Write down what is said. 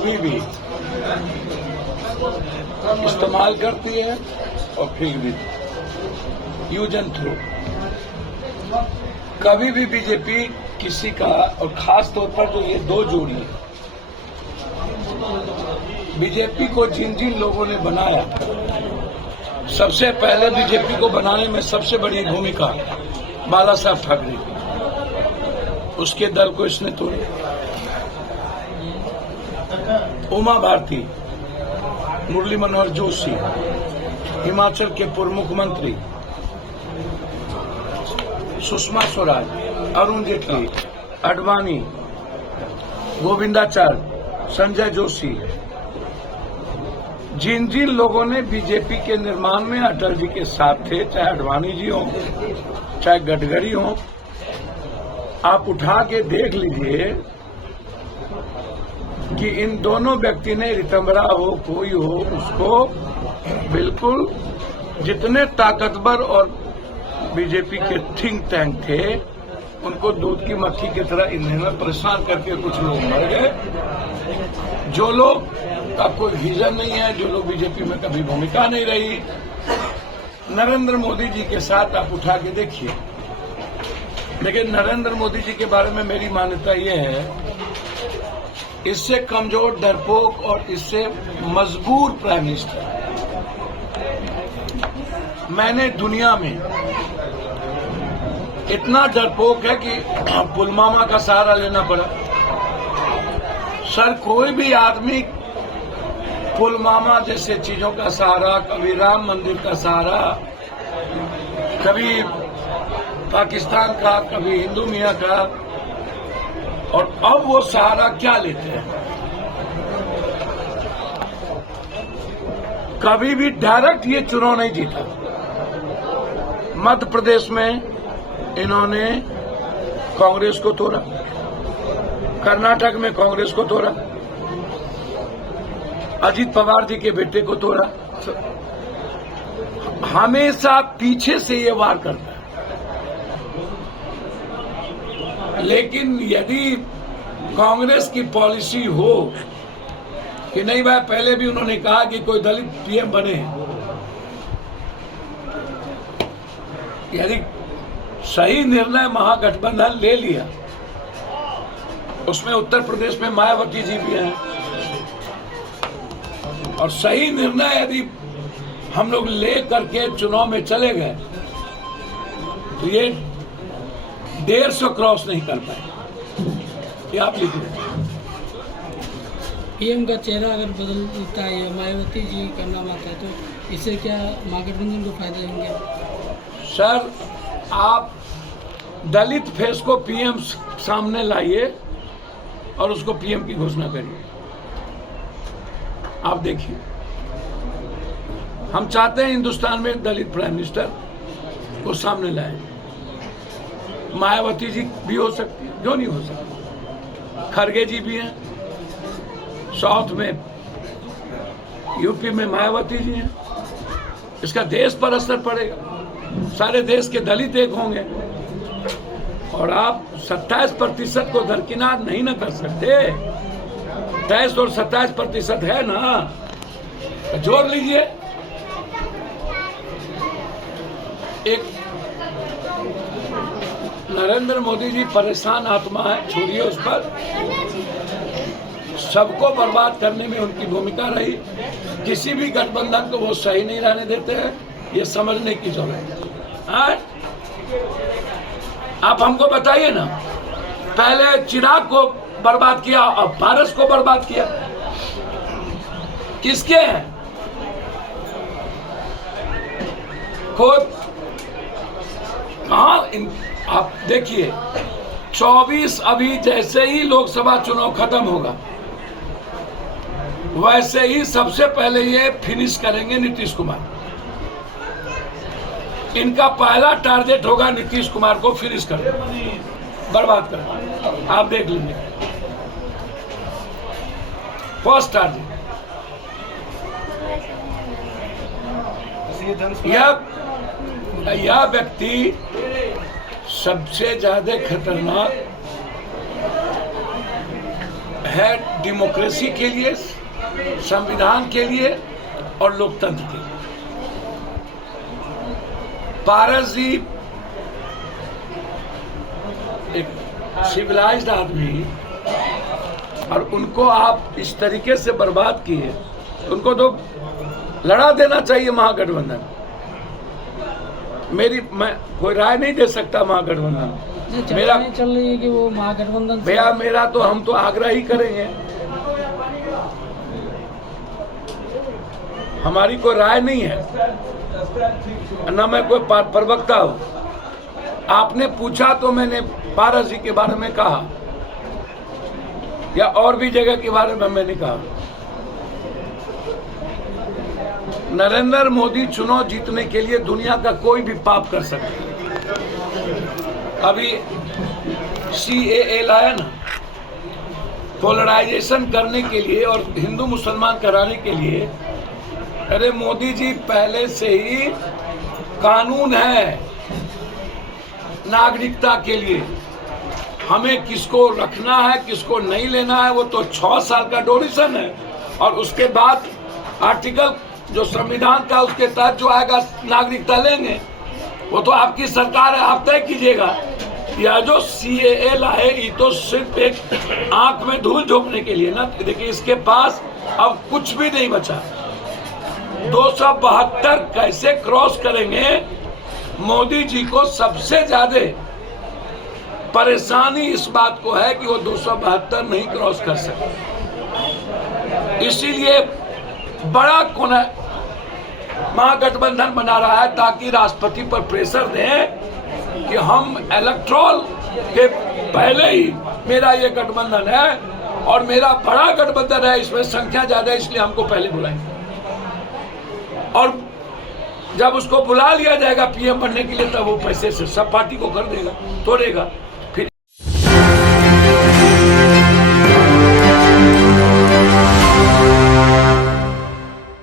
कभी भी इस्तेमाल करती है और फिर भी यूज एंड थ्रो। कभी भी बीजेपी किसी का, और खास तौर पर जो ये दो जोड़ी है, बीजेपी को जिन जिन लोगों ने बनाया, सबसे पहले बीजेपी को बनाने में सबसे बड़ी भूमिका बाला साहब ठाकरे की, उसके दल को इसने तोड़ा। उमा भारती, मुरली मनोहर जोशी, हिमाचल के पूर्व मुख्यमंत्री सुषमा स्वराज, अरुण जेटली, आडवाणी, गोविंदाचार्य, संजय जोशी, जिन जिन लोगों ने बीजेपी के निर्माण में अटल जी के साथ थे, चाहे आडवाणी जी हो, चाहे गडकरी हो, आप उठा के देख लीजिए कि इन दोनों व्यक्ति ने, रितंबरा हो कोई हो, उसको बिल्कुल जितने ताकतवर और बीजेपी के थिंक टैंक थे, उनको दूध की मक्खी की तरह इन्हें परेशान करके कुछ लोग मर गए। जो लोग का कोई विजन नहीं है, जो लोग बीजेपी में कभी भूमिका नहीं रही, नरेंद्र मोदी जी के साथ आप उठा के देखिए। लेकिन नरेंद्र मोदी जी के बारे में मेरी मान्यता ये है, इससे कमजोर, डरपोक और इससे मजबूर प्राइम मिनिस्टर मैंने दुनिया में, इतना डरपोक है कि पुलवामा का सहारा लेना पड़ा। सर, कोई भी आदमी पुलवामा जैसे चीजों का सहारा, कभी राम मंदिर का सहारा, कभी पाकिस्तान का, कभी हिंदू मियाँ का, और अब वो सहारा क्या लेते हैं? कभी भी डायरेक्ट ये चुनाव नहीं जीता। मध्य प्रदेश में इन्होंने कांग्रेस को तोड़ा, कर्नाटक में कांग्रेस को तोड़ा, अजीत पवार जी के बेटे को तोड़ा। हमेशा पीछे से ये वार करता है। लेकिन यदि कांग्रेस की पॉलिसी हो कि नहीं भाई, पहले भी उन्होंने कहा कि कोई दलित पीएम बने, यदि सही निर्णय महागठबंधन ले लिया, उसमें उत्तर प्रदेश में मायावती जी भी हैं, और सही निर्णय यदि हम लोग ले करके चुनाव में चले गए, तो ये 150 क्रॉस नहीं कर पाए। ये आप लिख लें। पीएम का चेहरा अगर बदलता है, मायावती जी का नाम आता है, तो इससे क्या महागठबंधन को फायदा होंगे? सर, आप दलित फेस को पीएम सामने लाइए और उसको पीएम की घोषणा करिए। आप देखिए, हम चाहते हैं हिंदुस्तान में दलित प्राइम मिनिस्टर को सामने लाए। मायावती जी भी हो सकती है, क्यों नहीं हो सकती? खड़गे जी भी हैं, साउथ में, यूपी में मायावती जी हैं। इसका देश पर असर पड़ेगा, सारे देश के दलित एक होंगे, और आप 27% को दरकिनार नहीं ना कर सकते। 23 और 27% है ना, जोड़ लीजिए। एक नरेंद्र मोदी जी परेशान आत्मा है, छोड़िए उस पर। सबको बर्बाद करने में उनकी भूमिका रही। किसी भी गठबंधन को वो सही नहीं रहने देते हैं, ये समझने की जरूरत है। आप हमको बताइए ना, पहले चिराग को बर्बाद किया, अब पारस को बर्बाद किया। किसके हैं? खुद कहा? आप देखिए, 24 अभी जैसे ही लोकसभा चुनाव खत्म होगा, वैसे ही सबसे पहले ये फिनिश करेंगे नीतीश कुमार। इनका पहला टारगेट होगा नीतीश कुमार को फिनिश करना, बर्बाद करना। आप देख लीजिए, फर्स्ट टारगेट। यह व्यक्ति सबसे ज्यादा खतरनाक है डेमोक्रेसी के लिए, संविधान के लिए और लोकतंत्र के लिए। पारस जी एक सिविलाइज्ड आदमी, और उनको आप इस तरीके से बर्बाद किए, उनको तो लड़ा देना चाहिए महागठबंधन। मैं कोई राय नहीं दे सकता महागठबंधन, मेरा चल रही है कि वो महागठबंधन भैया मेरा तो हम तो आग्रह ही करेंगे, हमारी कोई राय नहीं है, न मैं कोई प्रवक्ता हूं। आपने पूछा तो मैंने पारस जी के बारे में कहा, या और भी जगह के बारे में मैंने कहा। नरेंद्र मोदी चुनाव जीतने के लिए दुनिया का कोई भी पाप कर सकता है। अभी CAA लाया ना, पोलराइजेशन करने के लिए और हिंदू मुसलमान कराने के लिए। अरे मोदी जी, पहले से ही कानून है नागरिकता के लिए, हमें किसको रखना है किसको नहीं लेना है वो तो 6 साल का ड्यूरेशन है, और उसके बाद आर्टिकल जो संविधान का उसके तहत जो आएगा नागरिकता लेंगे, वो तो आपकी सरकार है, आप तय कीजिएगा। यह जो CAA लाए, ये तो सिर्फ एक आंख में धूल झोंकने के लिए ना। देखिए, इसके पास अब कुछ भी नहीं बचा। 272 कैसे क्रॉस करेंगे? मोदी जी को सबसे ज्यादा परेशानी इस बात को है कि वो 272 नहीं क्रॉस कर सकते, इसीलिए बड़ा कोना महागठबंधन बना रहा है, ताकि राष्ट्रपति पर प्रेशर दें कि हम इलेक्ट्रोल के पहले ही मेरा ये गठबंधन है और मेरा बड़ा गठबंधन है, इसमें संख्या ज्यादा है, इसलिए हमको पहले बुलाएंगे। और जब उसको बुला लिया जाएगा PM बनने के लिए, तब वो पैसे से सब पार्टी को कर देगा, तोड़ेगा।